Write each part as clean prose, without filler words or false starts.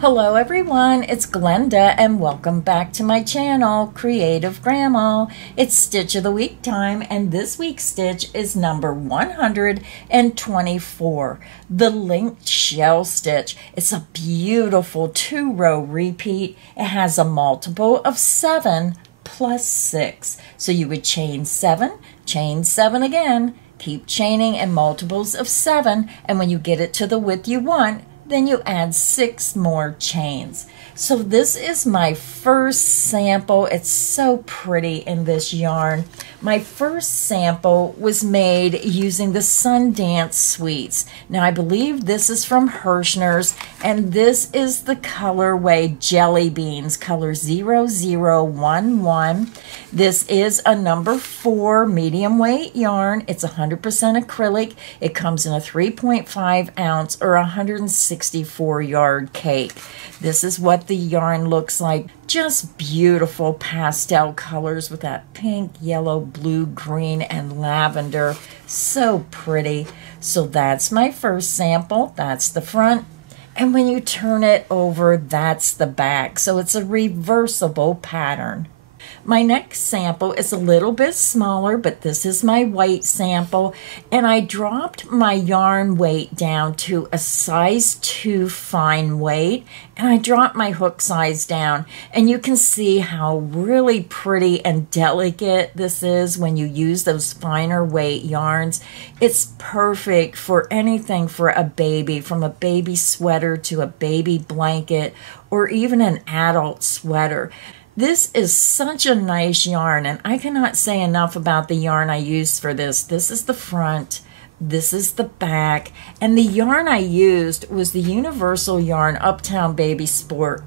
Hello everyone, it's Glenda and welcome back to my channel, Creative Grandma. It's Stitch of the Week time and this week's stitch is number 124, the linked shell stitch. It's a beautiful 2-row repeat. It has a multiple of 7 plus 6. So you would chain 7 again, keep chaining in multiples of 7, and when you get it to the width you want, then you add 6 more chains. So this is my first sample. It's so pretty in this yarn. My first sample was made using the Sundance Sweets. Now I believe this is from Hirschner's, and this is the colorway Jelly Beans, color 0011. This is a number 4 medium weight yarn. It's 100% acrylic. It comes in a 3.5 ounce or 164 yard cake. This is what the yarn looks like. Just beautiful pastel colors with that pink, yellow, blue, green, and lavender. So pretty. So that's my first sample. That's the front. And when you turn it over, that's the back. So it's a reversible pattern. My next sample is a little bit smaller, but this is my white sample, and I dropped my yarn weight down to a size 2 fine weight, and I dropped my hook size down, and you can see how really pretty and delicate this is when you use those finer weight yarns. It's perfect for anything for a baby, from a baby sweater to a baby blanket, or even an adult sweater. This is such a nice yarn, and I cannot say enough about the yarn I used for this. This is the front, this is the back, and the yarn I used was the Universal Yarn Uptown Baby Sport.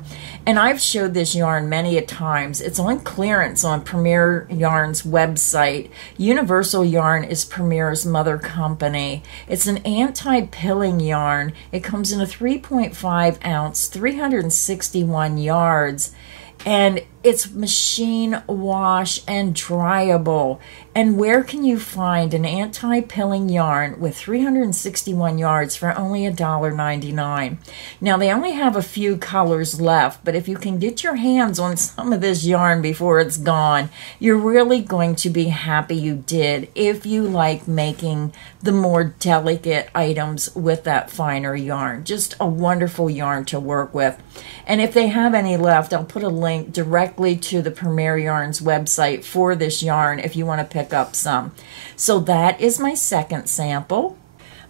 And I've showed this yarn many a times. It's on clearance on Premier Yarn's website. Universal Yarn is Premier's mother company. It's an anti-pilling yarn. It comes in a 3.5 ounce, 361 yards. And it's machine wash and dryable. And where can you find an anti-pilling yarn with 361 yards for only $1.99? Now they only have a few colors left, but if you can get your hands on some of this yarn before it's gone, you're really going to be happy you did if you like making the more delicate items with that finer yarn. Just a wonderful yarn to work with. And if they have any left, I'll put a link directly to the Premier Yarns website for this yarn if you want to pick up some. So that is my second sample.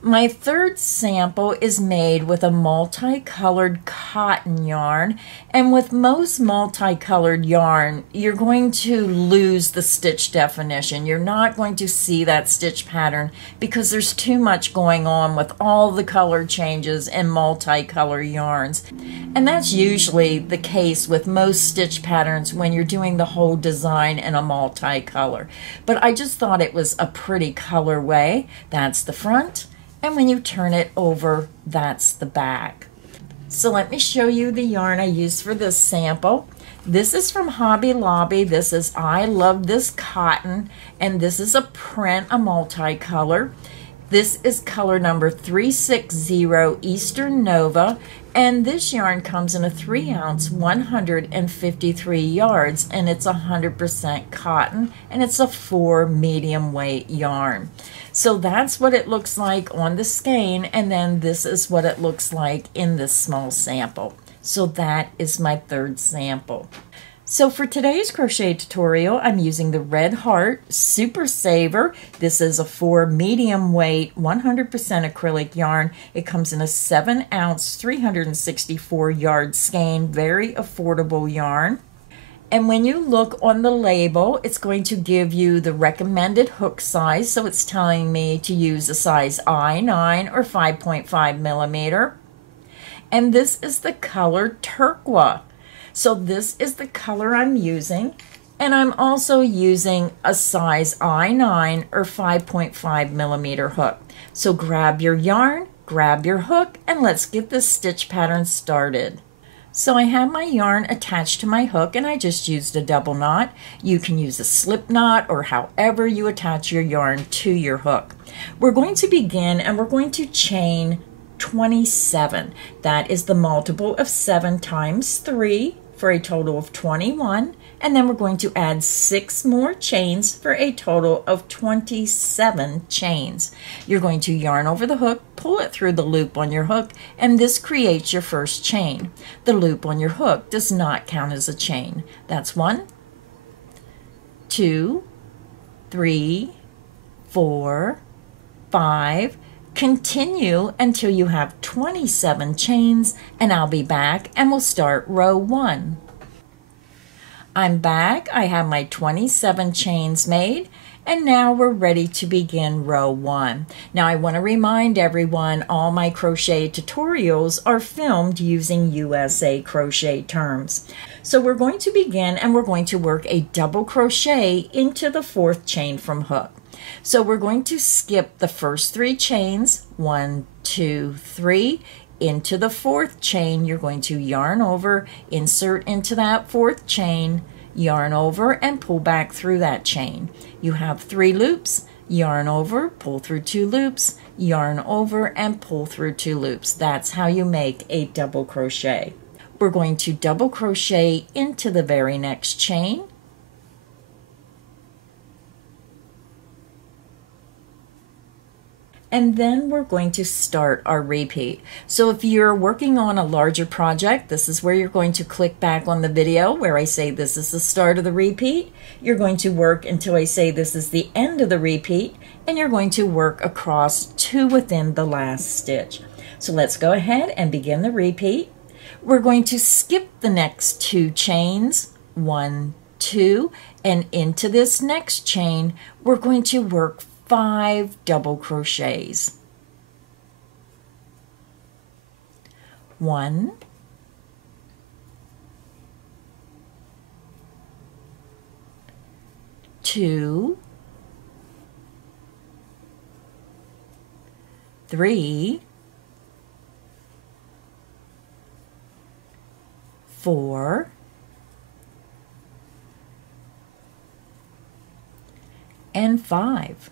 My third sample is made with a multicolored cotton yarn, and with most multicolored yarn, you're going to lose the stitch definition. You're not going to see that stitch pattern because there's too much going on with all the color changes in multicolor yarns. And that's usually the case with most stitch patterns when you're doing the whole design in a multicolor. But I just thought it was a pretty colorway. That's the front. And when you turn it over, that's the back. So let me show you the yarn I used for this sample. This is from Hobby Lobby. This is I Love This Cotton, and this is a print, a multicolor. This is color number 360 Eastern Nova, and this yarn comes in a 3 ounce, 153 yards, and it's 100% cotton, and it's a 4 medium weight yarn. So that's what it looks like on the skein, and then this is what it looks like in this small sample. So that is my third sample. So for today's crochet tutorial, I'm using the Red Heart Super Saver. This is a 4 medium weight, 100% acrylic yarn. It comes in a 7 ounce, 364 yard skein, very affordable yarn. And when you look on the label, it's going to give you the recommended hook size. So it's telling me to use a size I9 or 5.5 millimeter. And this is the color Turquoise. So this is the color I'm using. And I'm also using a size I9 or 5.5 millimeter hook. So grab your yarn, grab your hook, and let's get this stitch pattern started. So I have my yarn attached to my hook, and I just used a double knot. You can use a slip knot or however you attach your yarn to your hook. We're going to begin, and we're going to chain 27. That is the multiple of 7 times 3 for a total of 21. And then we're going to add 6 more chains for a total of 27 chains. You're going to yarn over the hook, pull it through the loop on your hook, and this creates your first chain. The loop on your hook does not count as a chain. That's 1, 2, 3, 4, 5. Continue until you have 27 chains, and I'll be back and we'll start row 1. I'm back. I have my 27 chains made, and now we're ready to begin row 1. Now I want to remind everyone all my crochet tutorials are filmed using USA crochet terms. So we're going to begin and we're going to work a double crochet into the 4th chain from hook. So we're going to skip the first 3 chains, 1, 2, 3. Into the 4th chain, you're going to yarn over, insert into that 4th chain, yarn over, and pull back through that chain. You have 3 loops, yarn over, pull through 2 loops, yarn over, and pull through 2 loops. That's how you make a double crochet. We're going to double crochet into the very next chain, and then we're going to start our repeat. So if you're working on a larger project, this is where you're going to click back on the video where I say this is the start of the repeat. You're going to work until I say this is the end of the repeat, and you're going to work across 2 within the last stitch. So let's go ahead and begin the repeat. We're going to skip the next 2 chains, 1, 2, and into this next chain, we're going to work 5 double crochets. 1, 2, 3, 4, and 5.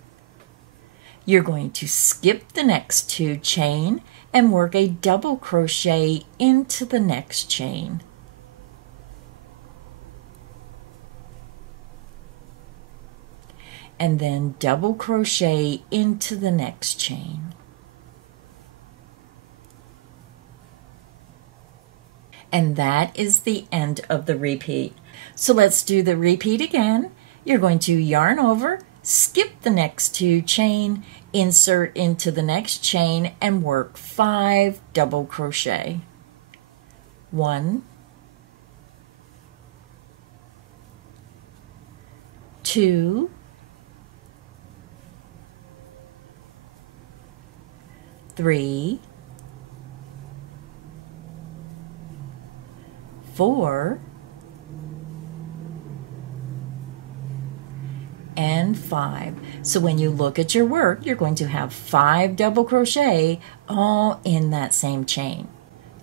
You're going to skip the next 2 chain and work a double crochet into the next chain. And then double crochet into the next chain. And that is the end of the repeat. So let's do the repeat again. You're going to yarn over, skip the next 2 chain, insert into the next chain, and work 5 double crochet. 1, 2, 3, 4, and 5. So when you look at your work, you're going to have 5 double crochet all in that same chain.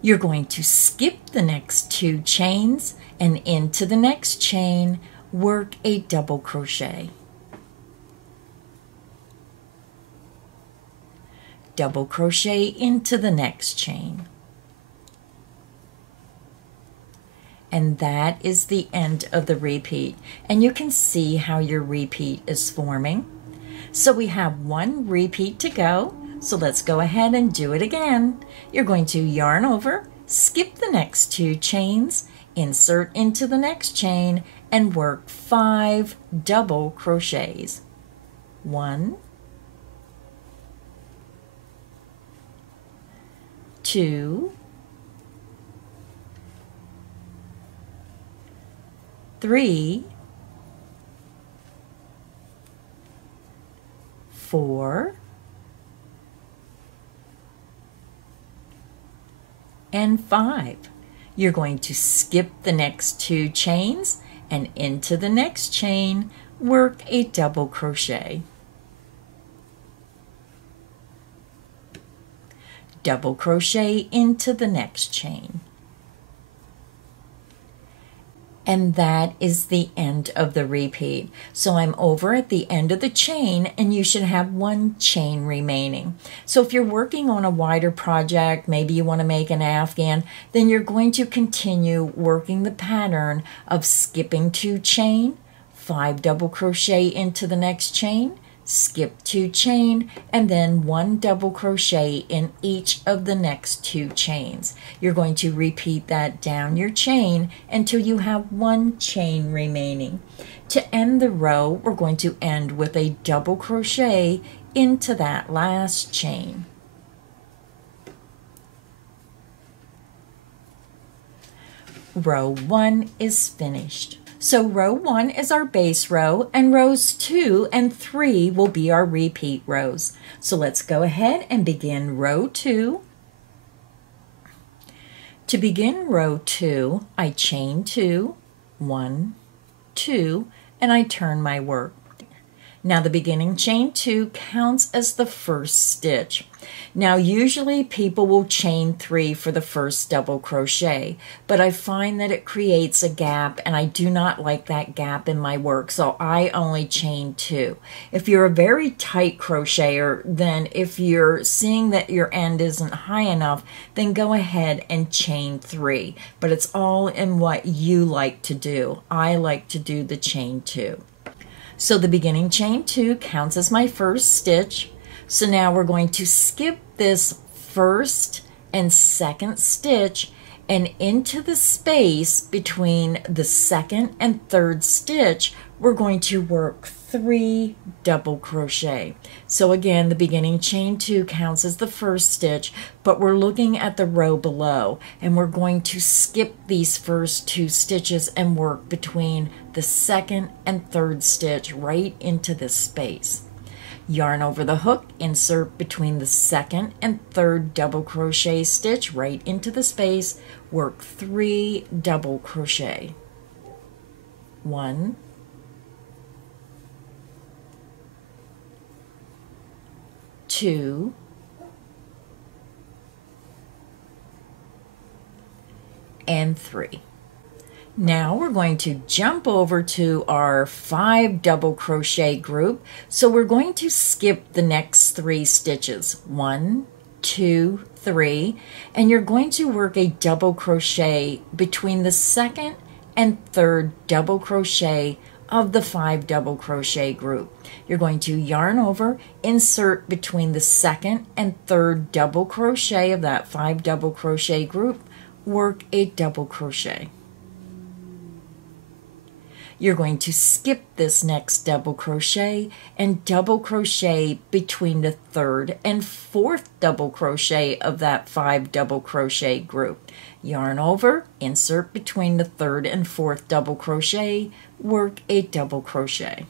You're going to skip the next 2 chains and into the next chain, work a double crochet. Double crochet into the next chain. And that is the end of the repeat. And you can see how your repeat is forming. So we have 1 repeat to go. So let's go ahead and do it again. You're going to yarn over, skip the next 2 chains, insert into the next chain, and work 5 double crochets. 1, 2, 3, 4, and 5. You're going to skip the next 2 chains and into the next chain, work a double crochet. Double crochet into the next chain. And that is the end of the repeat. So I'm over at the end of the chain, and you should have one chain remaining. So if you're working on a wider project, maybe you want to make an afghan, then you're going to continue working the pattern of skipping 2 chain, 5 double crochet into the next chain, skip 2 chain, and then 1 double crochet in each of the next 2 chains. You're going to repeat that down your chain until you have 1 chain remaining. To end the row, we're going to end with a double crochet into that last chain. Row 1 is finished. So row 1 is our base row, and rows 2 and 3 will be our repeat rows. So let's go ahead and begin row 2. To begin row 2, I chain 2, 1, 2, and I turn my work. Now the beginning chain 2 counts as the first stitch. Now usually people will chain 3 for the first double crochet, but I find that it creates a gap, and I do not like that gap in my work, so I only chain 2. If you're a very tight crocheter, then if you're seeing that your end isn't high enough, then go ahead and chain 3. But it's all in what you like to do. I like to do the chain 2. So the beginning chain 2 counts as my first stitch. So now we're going to skip this first and second stitch, and into the space between the second and third stitch, we're going to work 3 double crochet. So again, the beginning chain 2 counts as the first stitch, but we're looking at the row below, and we're going to skip these first 2 stitches and work between the second and third stitch right into this space. Yarn over the hook, insert between the second and third double crochet stitch right into the space, work 3 double crochet. 1, 2, and 3. Now we're going to jump over to our 5 double crochet group. So we're going to skip the next 3 stitches. 1, 2, 3, and you're going to work a double crochet between the second and third double crochet of the 5 double crochet group. You're going to yarn over, insert between the second and third double crochet of that 5 double crochet group, work a double crochet. You're going to skip this next double crochet and double crochet between the third and fourth double crochet of that 5 double crochet group. Yarn over, insert between the third and fourth double crochet, work a double crochet.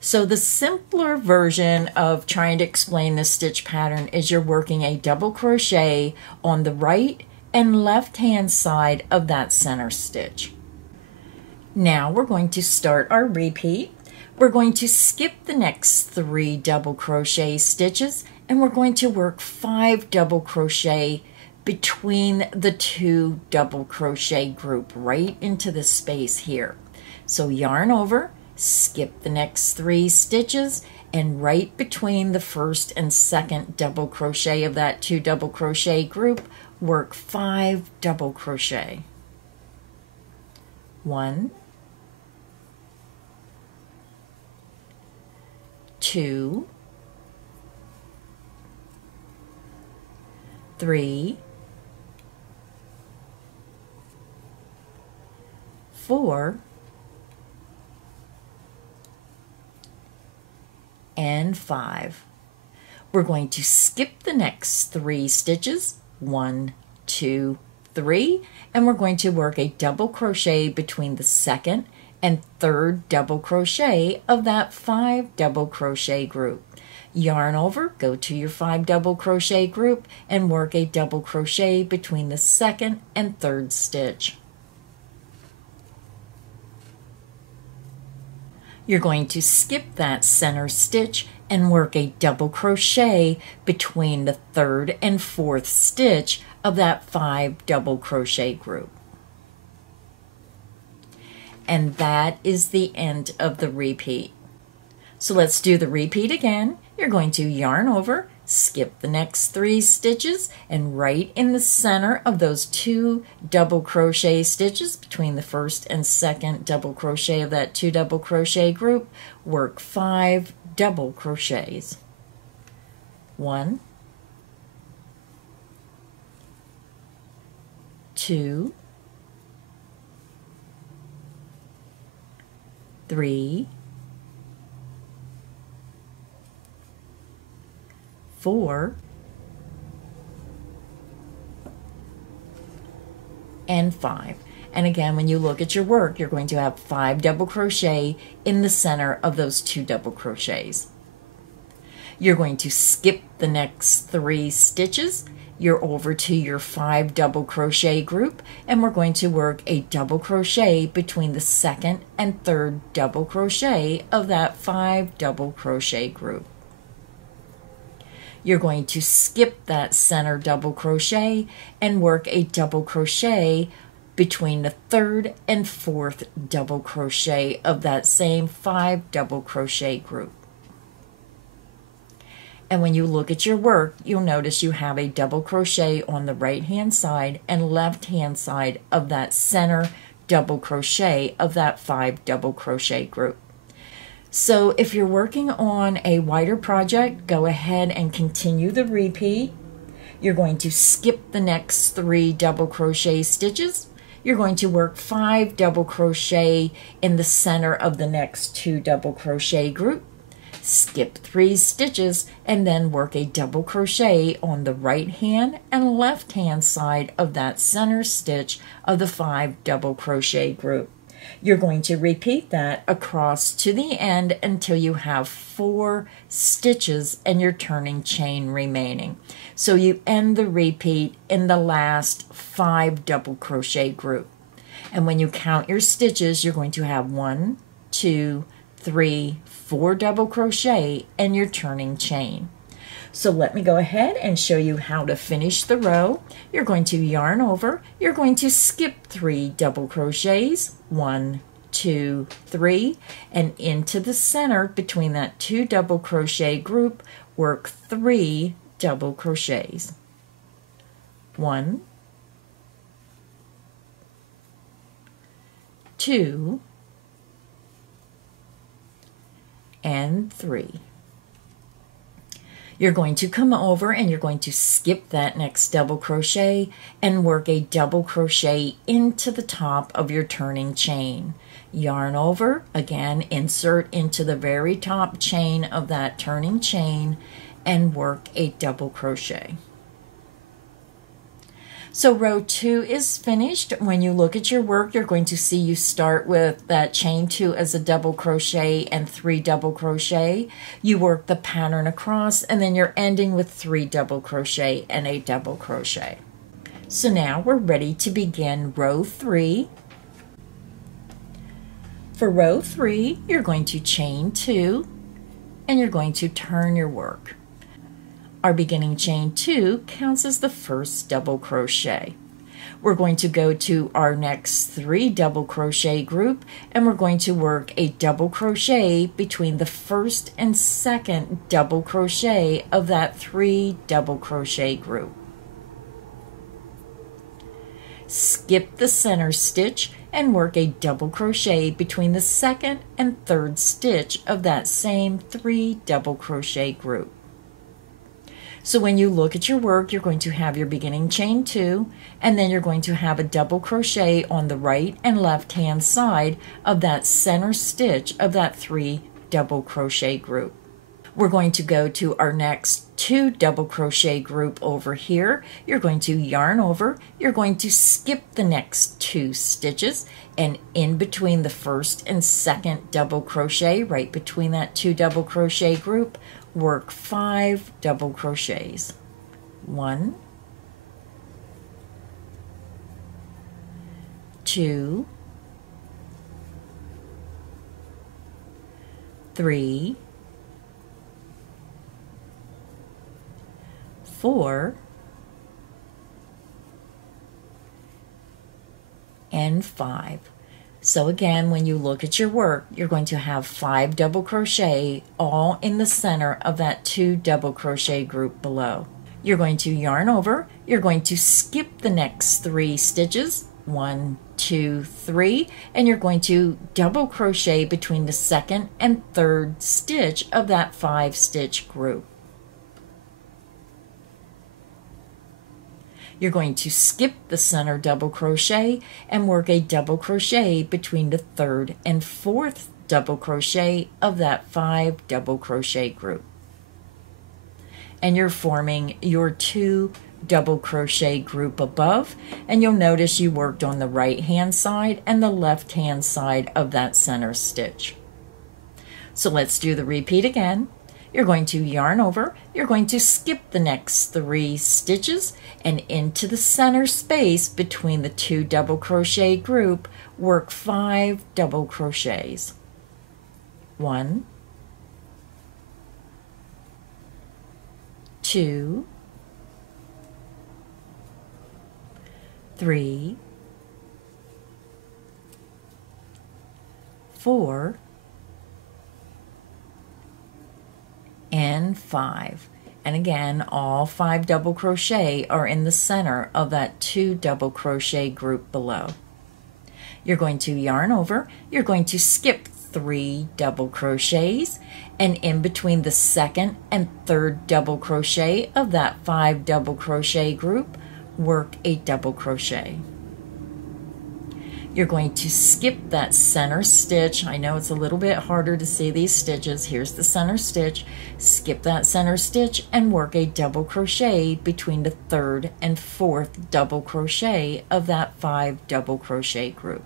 So the simpler version of trying to explain this stitch pattern is you're working a double crochet on the right and left hand side of that center stitch. Now we're going to start our repeat. We're going to skip the next 3 double crochet stitches, and we're going to work 5 double crochet between the 2 double crochet group right into the space here. So yarn over, skip the next 3 stitches, and right between the first and second double crochet of that 2 double crochet group, work 5 double crochet. 1, 2, 3, 4, and 5. We're going to skip the next 3 stitches, 1, 2, 3, and we're going to work a double crochet between the second and third double crochet of that 5 double crochet group. Yarn over, go to your 5 double crochet group and work a double crochet between the second and third stitch. You're going to skip that center stitch and work a double crochet between the third and fourth stitch of that 5 double crochet group. And that is the end of the repeat. So let's do the repeat again. You're going to yarn over, skip the next 3 stitches, and right in the center of those 2 double crochet stitches between the first and second double crochet of that 2 double crochet group, work 5 double crochets. 1, 2, 3, 4, and 5. And again, when you look at your work, you're going to have 5 double crochet in the center of those 2 double crochets. You're going to skip the next 3 stitches. You're over to your 5 double crochet group, and we're going to work a double crochet between the second and third double crochet of that 5 double crochet group. You're going to skip that center double crochet and work a double crochet between the third and fourth double crochet of that same 5 double crochet group. And when you look at your work, you'll notice you have a double crochet on the right hand side and left hand side of that center double crochet of that 5 double crochet group. So if you're working on a wider project, go ahead and continue the repeat. You're going to skip the next 3 double crochet stitches. You're going to work 5 double crochet in the center of the next 2 double crochet group. Skip 3 stitches and then work a double crochet on the right hand and left hand side of that center stitch of the 5 double crochet group. You're going to repeat that across to the end until you have 4 stitches and your turning chain remaining. So you end the repeat in the last 5 double crochet group. And when you count your stitches, you're going to have 1, 2, 3, 4 double crochet and your turning chain. So let me go ahead and show you how to finish the row. You're going to yarn over, you're going to skip 3 double crochets, 1, 2, 3, and into the center between that 2 double crochet group, work 3 double crochets. 1, 2, and 3. You're going to come over and you're going to skip that next double crochet and work a double crochet into the top of your turning chain. Yarn over, again, insert into the very top chain of that turning chain and work a double crochet. So row 2 is finished. When you look at your work, you're going to see you start with that chain 2 as a double crochet and 3 double crochet. You work the pattern across and then you're ending with 3 double crochet and a double crochet. So now we're ready to begin row 3. For row 3, you're going to chain 2 and you're going to turn your work. Our beginning chain 2 counts as the first double crochet. We're going to go to our next 3 double crochet group and we're going to work a double crochet between the first and second double crochet of that 3 double crochet group. Skip the center stitch and work a double crochet between the second and third stitch of that same 3 double crochet group. So when you look at your work, you're going to have your beginning chain 2, and then you're going to have a double crochet on the right and left hand side of that center stitch of that 3 double crochet group. We're going to go to our next 2 double crochet group over here. You're going to yarn over, you're going to skip the next 2 stitches, and in between the first and second double crochet, right between that 2 double crochet group, work 5 double crochets. 1, 2, 3, 4, and 5. So again, when you look at your work, you're going to have 5 double crochet all in the center of that 2 double crochet group below. You're going to yarn over, you're going to skip the next 3 stitches, 1, 2, 3, and you're going to double crochet between the 2nd and 3rd stitch of that 5 stitch group. You're going to skip the center double crochet and work a double crochet between the 3rd and 4th double crochet of that 5 double crochet group. And you're forming your 2 double crochet group above, and you'll notice you worked on the right hand side and the left hand side of that center stitch. So let's do the repeat again. You're going to yarn over, you're going to skip the next 3 stitches, and into the center space between the 2 double crochet group, work 5 double crochets. 1, 2, 3, 4, and 5. And again, all 5 double crochet are in the center of that 2 double crochet group below. You're going to yarn over, you're going to skip 3 double crochets, and in between the 2nd and 3rd double crochet of that 5 double crochet group, work a double crochet. You're going to skip that center stitch. I know it's a little bit harder to see these stitches. Here's the center stitch. Skip that center stitch and work a double crochet between the 3rd and 4th double crochet of that 5 double crochet group.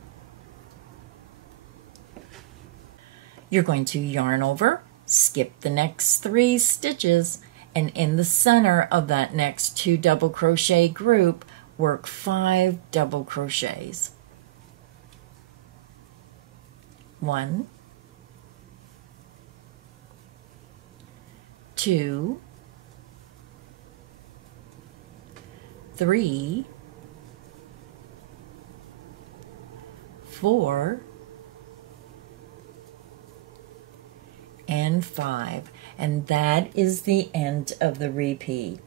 You're going to yarn over, skip the next 3 stitches, and in the center of that next 2 double crochet group, work 5 double crochets. 1, 2, 3, 4, and 5. And that is the end of the repeat.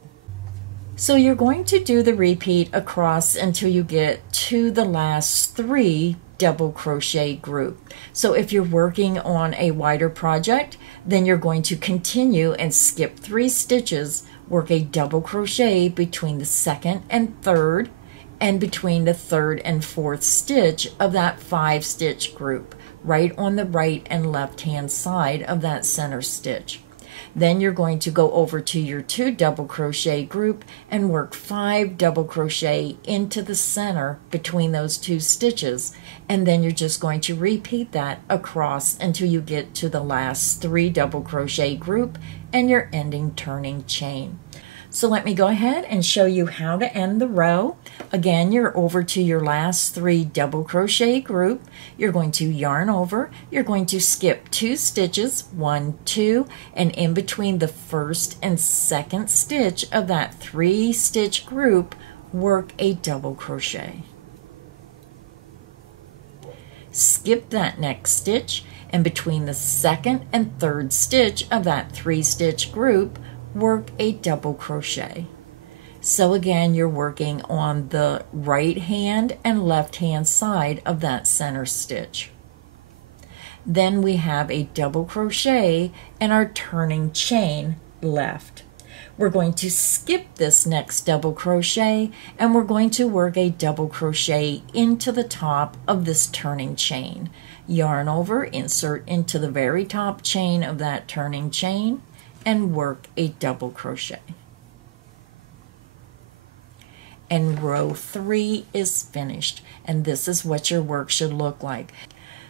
So you're going to do the repeat across until you get to the last 3 double crochet group. So if you're working on a wider project, then you're going to continue and skip 3 stitches, work a double crochet between the 2nd and 3rd, and between the 3rd and 4th stitch of that 5 stitch group, right on the right and left hand side of that center stitch. Then you're going to go over to your 2 double crochet group and work 5 double crochet into the center between those 2 stitches, and then you're just going to repeat that across until you get to the last 3 double crochet group and your ending turning chain. So let me go ahead and show you how to end the row. Again, you're over to your last 3 double crochet group. You're going to yarn over, you're going to skip 2 stitches, 1, 2, and in between the 1st and 2nd stitch of that 3 stitch group, work a double crochet. Skip that next stitch, and between the 2nd and 3rd stitch of that 3 stitch group, work a double crochet. So again, you're working on the right hand and left hand side of that center stitch. Then we have a double crochet and our turning chain left. We're going to skip this next double crochet and we're going to work a double crochet into the top of this turning chain. Yarn over, insert into the very top chain of that turning chain, and work a double crochet. And row 3 is finished, and this is what your work should look like.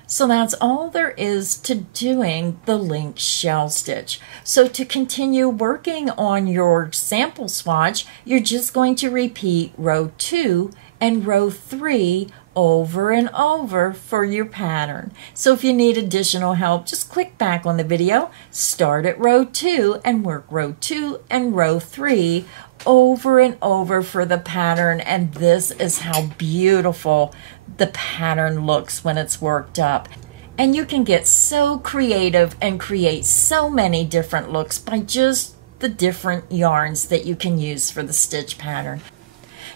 So that's all there is to doing the linked shell stitch. So to continue working on your sample swatch, you're just going to repeat row 2 and row 3 over and over for your pattern. So if you need additional help, just click back on the video, start at row 2 and work row 2 and row 3 over and over for the pattern, and this is how beautiful the pattern looks when it's worked up. And you can get so creative and create so many different looks by just the different yarns that you can use for the stitch pattern.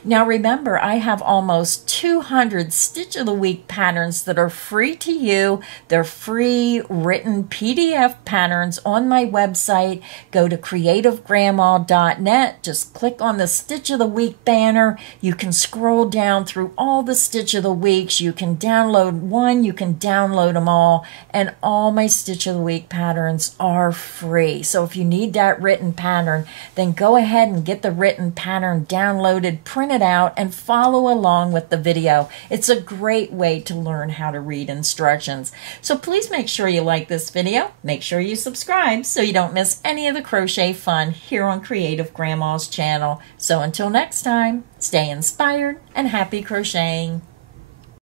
Now remember, I have almost 200 Stitch of the Week patterns that are free to you. They're free written PDF patterns on my website. Go to creativegrandma.net. Just click on the Stitch of the Week banner. You can scroll down through all the Stitch of the Weeks. You can download one. You can download them all. And all my Stitch of the Week patterns are free. So if you need that written pattern, then go ahead and get the written pattern downloaded, print it out, and follow along with the video. It's a great way to learn how to read instructions. So please make sure you like this video. Make sure you subscribe so you don't miss any of the crochet fun here on Creative Grandma's channel. So until next time, stay inspired and happy crocheting.